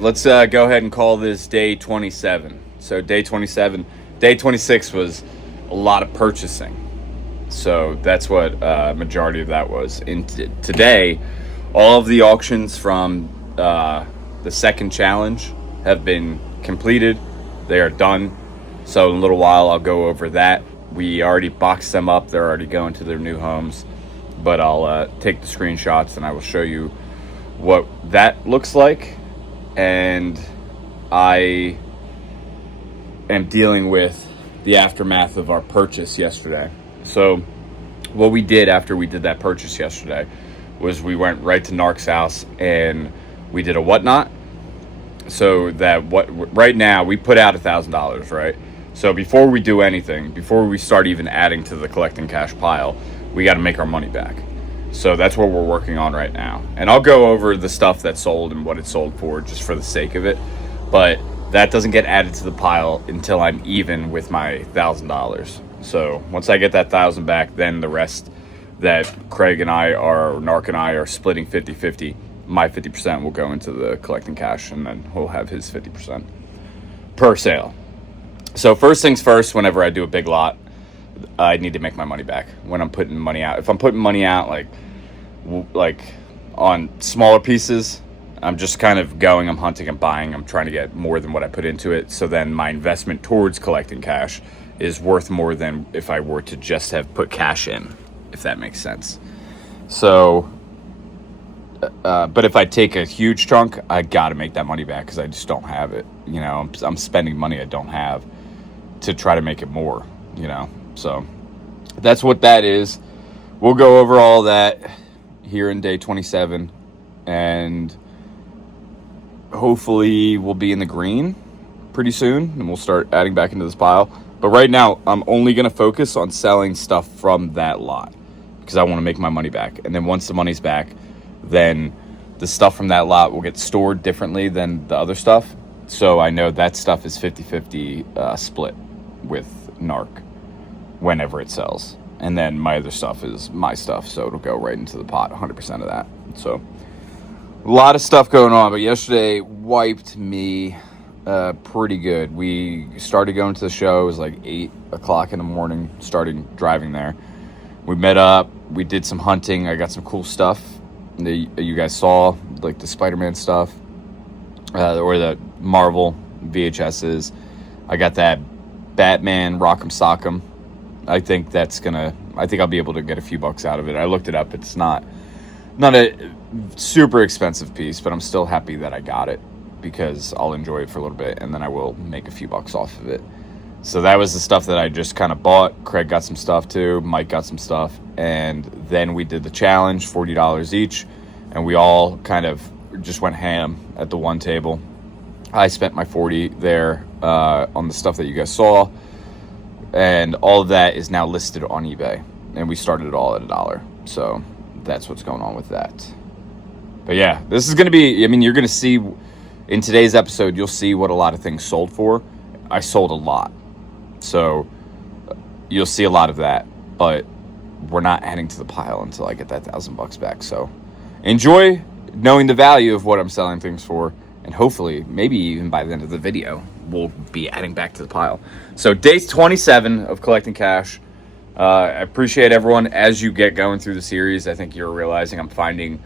Let's go ahead and call this day 27. So day 27, day 26 was a lot of purchasing. So that's what majority of that was. Today, all of the auctions from the second challenge have been completed. They are done. So in a little while, I'll go over that. We already boxed them up. They're already going to their new homes. But I'll take the screenshots and I will show you what that looks like. And I am dealing with the aftermath of our purchase yesterday. So what we did after we did that purchase yesterday was we went right to Narc's house and we did a whatnot. So that right now we put out $1,000, right? So before we do anything, before we start even adding to the collecting cash pile, we got to make our money back. So that's what we're working on right now. And I'll go over the stuff that sold and what it sold for just for the sake of it. But that doesn't get added to the pile until I'm even with my $1,000. So once I get that 1,000 back, then the rest that Craig and I are, Narc and I are splitting 50-50. My 50% will go into the collecting cash and then he'll have his 50% per sale. So first things first, whenever I do a big lot, I need to make my money back when I'm putting money out. If I'm putting money out like on smaller pieces, I'm just kind of going, I'm hunting, I'm buying, I'm trying to get more than what I put into it. So then my investment towards collecting cash is worth more than if I were to just have put cash in, if that makes sense. So, but if I take a huge chunk, I got to make that money back because I just don't have it. You know, I'm spending money I don't have to try to make it more, you know. So that's what that is. We'll go over all that here in day 27 and hopefully we'll be in the green pretty soon and we'll start adding back into this pile. But right now I'm only going to focus on selling stuff from that lot because I want to make my money back. And then once the money's back, then the stuff from that lot will get stored differently than the other stuff. So I know that stuff is 50-50 split with Narc whenever it sells. And then my other stuff is my stuff, so it'll go right into the pot, 100% of that. So a lot of stuff going on, but yesterday wiped me pretty good. We started going to the show. It was like 8 o'clock in the morning, starting driving there. We met up. We did some hunting. I got some cool stuff that you guys saw, like the Spider-Man stuff or the Marvel VHSs. I got that Batman Rock'em Sock'em. I think I'll be able to get a few bucks out of it. I looked it up. It's not a super expensive piece, but I'm still happy that I got it because I'll enjoy it for a little bit and then I will make a few bucks off of it. So that was the stuff that I just kind of bought. Craig got some stuff too. Mike got some stuff. And then we did the challenge, $40 each. And we all kind of just went ham at the one table. I spent my $40 there on the stuff that you guys saw. And all of that is now listed on eBay. And we started it all at $1. So that's what's going on with that. But yeah, this is going to be, you're going to see in today's episode, you'll see what a lot of things sold for. I sold a lot. So you'll see a lot of that. But we're not adding to the pile until I get that $1,000 back. So enjoy knowing the value of what I'm selling things for. And hopefully, maybe even by the end of the video, we'll be adding back to the pile. So day 27 of collecting cash. I appreciate everyone as you get going through the series. I think you're realizing I'm finding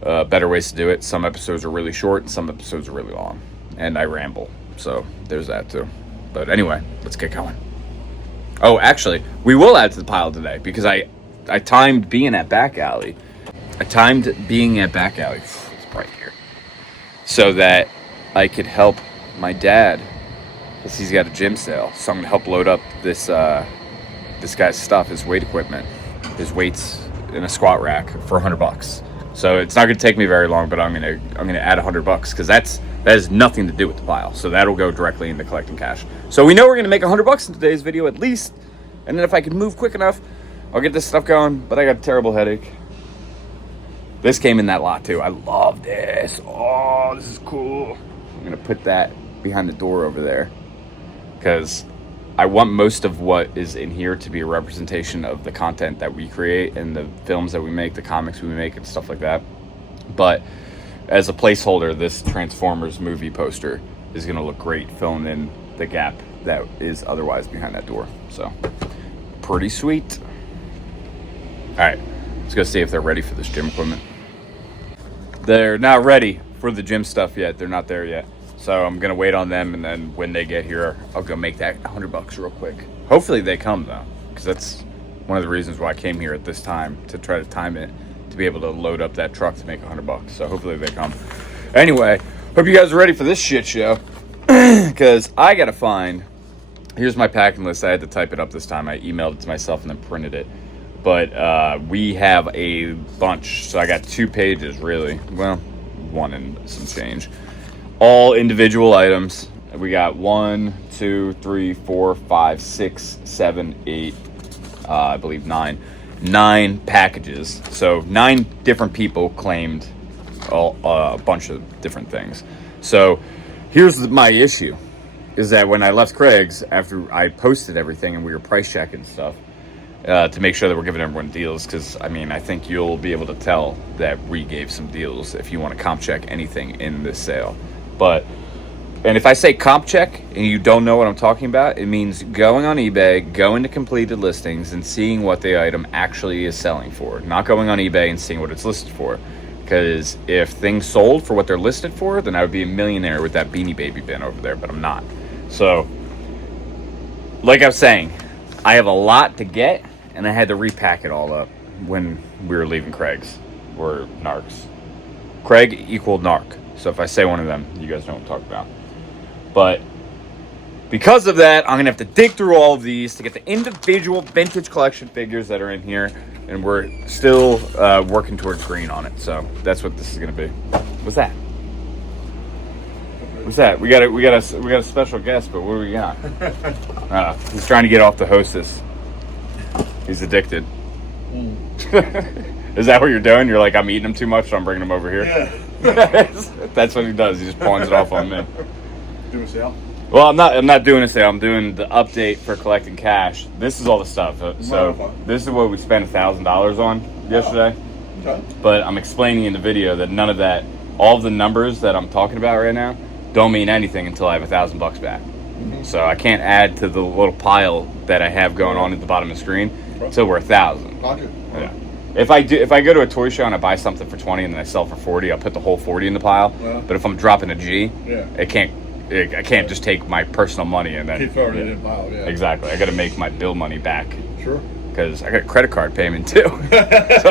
better ways to do it. Some episodes are really short and some episodes are really long. And I ramble. So there's that too. But anyway, let's get going. Oh, actually, we will add to the pile today because I timed being at Back Alley. It's bright here. So that I could help my dad, because he's got a gym sale. So I'm gonna help load up this guy's stuff, his weight equipment, his weights in a squat rack for $100. So it's not gonna take me very long, but I'm gonna add $100 because that has nothing to do with the pile. So that'll go directly into collecting cash. So we know we're gonna make $100 in today's video at least. And then if I can move quick enough, I'll get this stuff going. But I got a terrible headache. This came in that lot too. I love this. Oh, this is cool. I'm going to put that behind the door over there because I want most of what is in here to be a representation of the content that we create and the films that we make, the comics we make and stuff like that. But as a placeholder, this Transformers movie poster is going to look great filling in the gap that is otherwise behind that door. So, pretty sweet. All right, let's go see if they're ready for this gym equipment. They're not ready for the gym stuff yet. They're not there yet. So I'm going to wait on them, and then when they get here, I'll go make that $100 real quick. Hopefully they come, though, because that's one of the reasons why I came here at this time, to try to time it, to be able to load up that truck to make $100. So hopefully they come. Anyway, hope you guys are ready for this shit show, because I got to find... Here's my packing list. I had to type it up this time. I emailed it to myself and then printed it. But we have a bunch. So I got 2 pages, really. Well, 1 and some change. All individual items. We got 1, 2, 3, 4, 5, 6, 7, 8, I believe 9. 9 packages. So 9 different people claimed a bunch of different things. So here's my issue. Is that when I left Craig's, after I posted everything and we were price checking stuff, to make sure that we're giving everyone deals, because, I mean, I think you'll be able to tell that we gave some deals if you want to comp check anything in this sale. And if I say comp check and you don't know what I'm talking about, it means going on eBay, going to completed listings, and seeing what the item actually is selling for. Not going on eBay and seeing what it's listed for. Because if things sold for what they're listed for, then I would be a millionaire with that Beanie Baby bin over there, but I'm not. So, like I was saying, I have a lot to get, and I had to repack it all up when we were leaving Craig's, or Narc's. Craig equaled Narc. So if I say one of them, you guys know what I'm talking about. But because of that, I'm going to have to dig through all of these to get the individual vintage collection figures that are in here, and we're still working towards green on it. So that's what this is going to be. What's that? What's that? We got a special guest, but what do we got? He's trying to get off the hostess. He's addicted. Is that what you're doing? You're like, I'm eating him too much, so I'm bringing him over here? Yeah. That's what he does. He just pawns it off on me. Doing a sale? Well, I'm not doing a sale. I'm doing the update for collecting cash. This is all the stuff. So this is what we spent $1,000 on yesterday. Okay. But I'm explaining in the video that none of that, all of the numbers that I'm talking about right now, don't mean anything until I have $1,000 back. Mm-hmm. So I can't add to the little pile that I have going on at the bottom of the screen until we're 1,000. Gotcha. Yeah. If I go to a toy show and I buy something for 20 and then I sell for 40, I'll put the whole 40 in the pile. Yeah. But if I'm dropping a G, I can't just take my personal money and then keep throwing it in the pile. Yeah. Exactly. I got to make my bill money back. Sure. Because I got a credit card payment too. So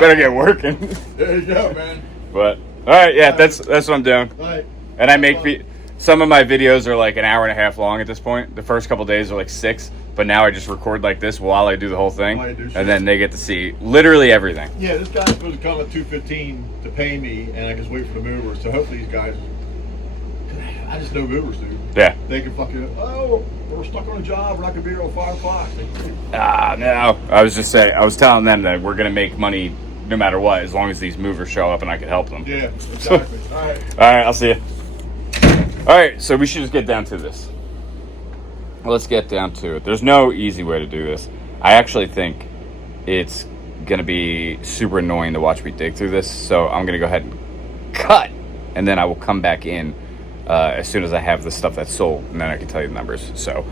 better get working. There you go, man. But all right, yeah, that's what I'm doing. All right. And I make some of my videos are like an hour and a half long at this point. The first couple days are like 6, but now I just record like this while I do the whole thing, and then they get to see literally everything. Yeah, this guy's supposed to come at 2:15 to pay me, and I just wait for the movers. So hopefully these guys, I just know movers, dude. Yeah. They can fucking, we're stuck on a job. We're not gonna be here till 5 o'clock. No. I was telling them that we're gonna make money no matter what, as long as these movers show up and I can help them. Yeah, exactly. All right, I'll see you. All right, so we should just get down to this. Let's get down to it. There's no easy way to do this. I actually think it's going to be super annoying to watch me dig through this, so I'm going to go ahead and cut, and then I will come back in as soon as I have the stuff that's sold, and then I can tell you the numbers. So,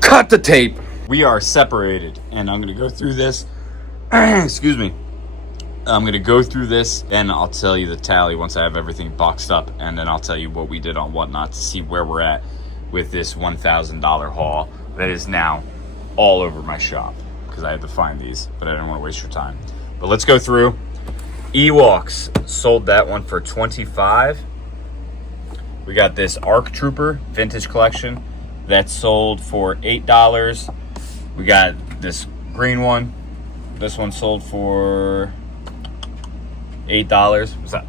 cut the tape! We are separated, and I'm going to go through this. Excuse me. I'm going to go through this, and I'll tell you the tally once I have everything boxed up, and then I'll tell you what we did on Whatnot to see where we're at with this $1,000 haul that is now all over my shop, because I had to find these, but I didn't want to waste your time. But let's go through. Ewoks, sold that one for $25. We got this ARC Trooper Vintage Collection. That sold for $8. We got this green one. This one sold for $8. What's that?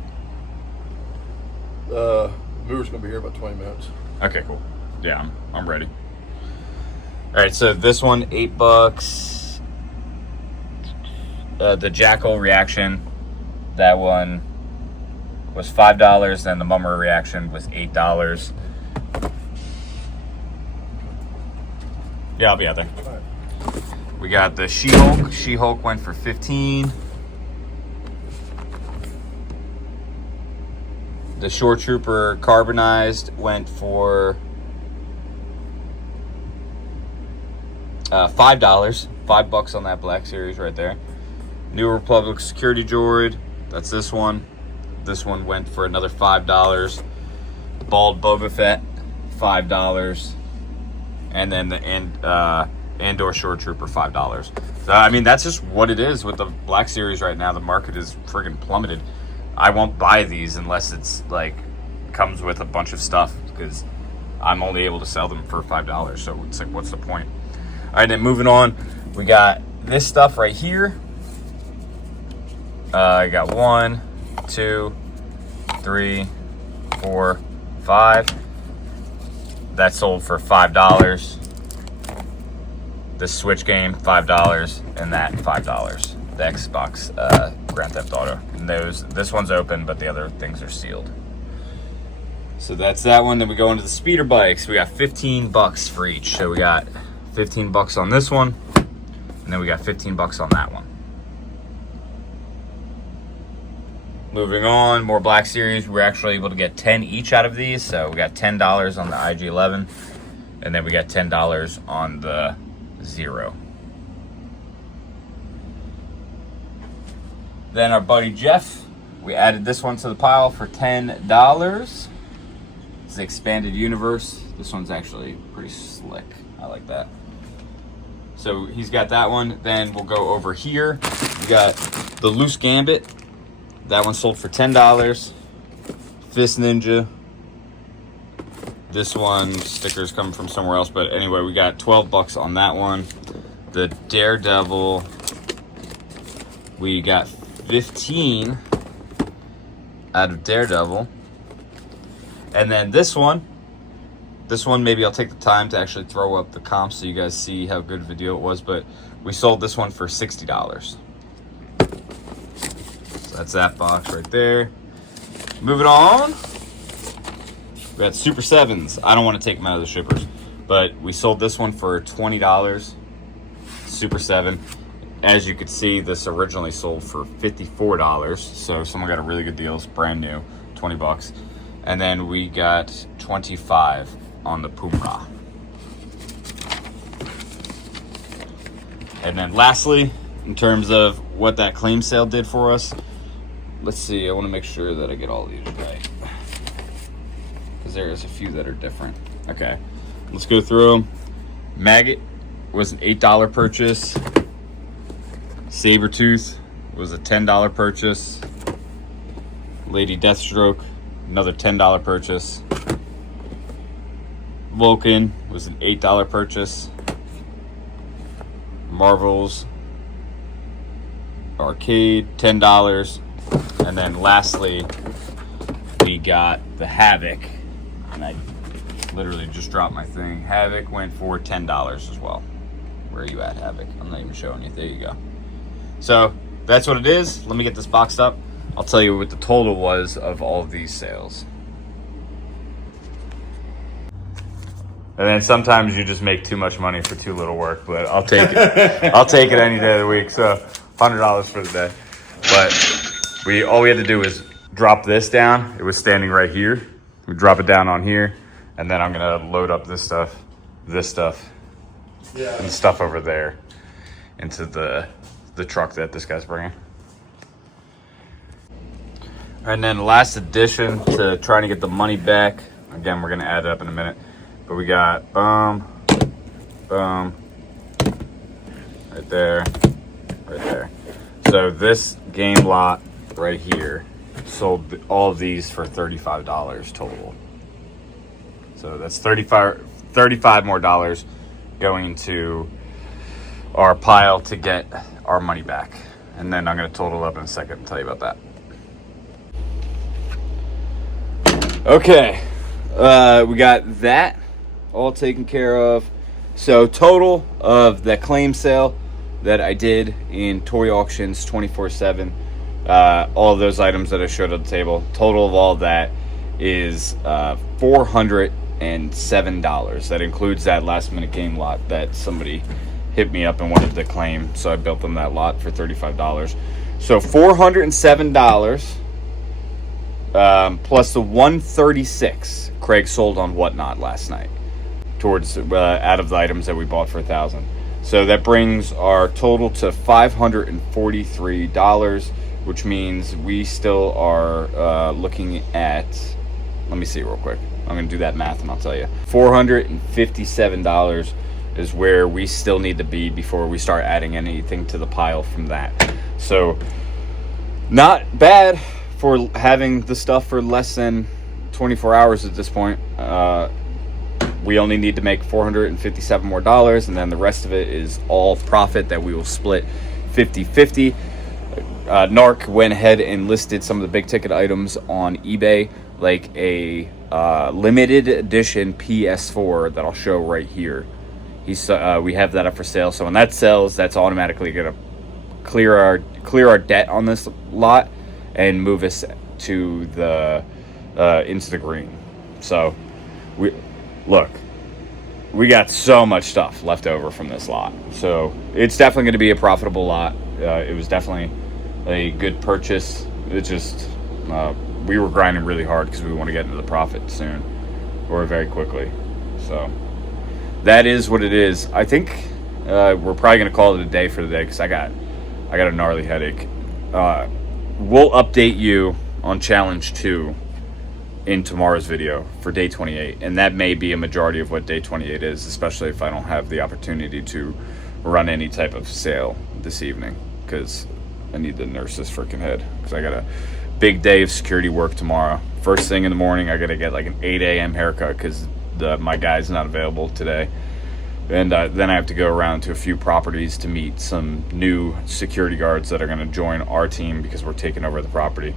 Mover's gonna be here about 20 minutes. Okay, cool. Yeah, I'm ready. All right, so this one, $8. The Jackal Reaction, that one was $5. Then the Mummer Reaction was $8. Yeah, I'll be out there. All right. We got the She-Hulk. She-Hulk went for $15. The Shore Trooper carbonized went for $5. $5 on that Black Series right there. New Republic Security Droid. That's this one. This one went for another $5. Bald Boba Fett, $5. And then the Andor Shore Trooper, $5. So, I mean, that's just what it is with the Black Series right now. The market is friggin' plummeted. I won't buy these unless it's like comes with a bunch of stuff, because I'm only able to sell them for $5. So it's like, what's the point? All right, then moving on, we got this stuff right here. I got 1, 2, 3, 4, 5. That sold for $5. This Switch game, $5, and that $5. The Xbox Grand Theft Auto. And this one's open, but the other things are sealed. So that's that one. Then we go into the speeder bikes. We got $15 for each. So we got $15 on this one, and then we got $15 on that one. Moving on, more Black Series. We're actually able to get 10 each out of these. So we got $10 on the IG-11, and then we got $10 on the Zero. Then our buddy Jeff, we added this one to the pile for $10. It's the Expanded Universe. This one's actually pretty slick. I like that. So he's got that one. Then we'll go over here. We got the Loose Gambit. That one sold for $10. Fist Ninja. This one, stickers coming from somewhere else. But anyway, we got $12 on that one. The Daredevil, we got 15 out of Daredevil. And then this one maybe I'll take the time to actually throw up the comps so you guys see how good of a deal it was. But we sold this one for $60. So that's that box right there. Moving on, we got Super 7s. I don't want to take them out of the shippers, but we sold this one for $20. Super 7. As you can see, this originally sold for $54. So someone got a really good deal. It's brand new, $20. And then we got 25 on the Pumra. And then lastly, in terms of what that claim sale did for us, let's see, I want to make sure that I get all these right, because there's a few that are different. Okay, let's go through them. Maggot was an $8 purchase. Sabretooth was a $10 purchase. Lady Deathstroke, another $10 purchase. Vulcan was an $8 purchase. Marvel's Arcade, $10. And then lastly, we got the Havoc. And I literally just dropped my thing. Havoc went for $10 as well. Where are you at, Havoc? I'm not even showing you. There you go. So that's what it is. Let me get this boxed up. I'll tell you what the total was of all of these sales. And then sometimes you just make too much money for too little work, but I'll take it. I'll take it any day of the week. So $100 for the day. But all we had to do was drop this down. It was standing right here. We drop it down on here, and then I'm gonna load up this stuff, Yeah. and stuff over there into the truck that this guy's bringing. And then last addition to trying to get the money back. Again, we're gonna add it up in a minute. But we got boom, right there, right there. So this game lot right here sold all of these for $35 total. So that's 35 more dollars going into our pile to get our money back. And then I'm going to total up in a second and tell you about that. Okay, we got that all taken care of. So total of the claim sale that I did in toy auctions 24/7, all of those items that I showed on the table, total of all that is $407. That includes that last minute game lot that somebody hit me up and wanted to claim, so I built them that lot for $35. So $407 plus the 136 Craig sold on Whatnot last night towards out of the items that we bought for $1,000. So that brings our total to $543, which means we still are looking at, let me see real quick. I'm going to do that math and I'll tell you. $457 is where we still need to be before we start adding anything to the pile from that. So not bad for having the stuff for less than 24 hours at this point. We only need to make $457 more, and then the rest of it is all profit that we will split 50-50. Narc went ahead and listed some of the big ticket items on eBay, like a limited edition PS4 that I'll show right here. We have that up for sale, so when that sells, that's automatically going to clear our debt on this lot and move us to the into the green. So we got so much stuff left over from this lot, so it's definitely going to be a profitable lot. It was definitely a good purchase. It just we were grinding really hard because we want to get into the profit soon or very quickly. So that is what it is. I think we're probably going to call it a day for the day because I got a gnarly headache. We'll update you on challenge 2 in tomorrow's video for day 28, and that may be a majority of what day 28 is, especially if I don't have the opportunity to run any type of sale this evening, because I need to nurse this freaking head, because I got a big day of security work tomorrow. First thing in the morning, I gotta get like an 8 a.m. haircut because my guy's not available today, and then I have to go around to a few properties to meet some new security guards that are going to join our team because we're taking over the property.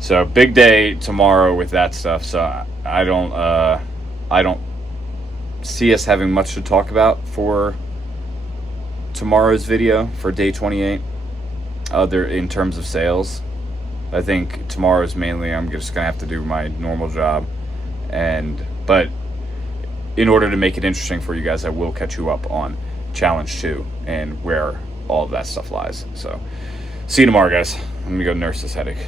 So big day tomorrow with that stuff. So I don't see us having much to talk about for tomorrow's video for day 28 other in terms of sales. I think tomorrow's mainly I'm just gonna have to do my normal job, but in order to make it interesting for you guys, I will catch you up on challenge 2 and where all of that stuff lies. So see you tomorrow, guys. I'm gonna go nurse this headache.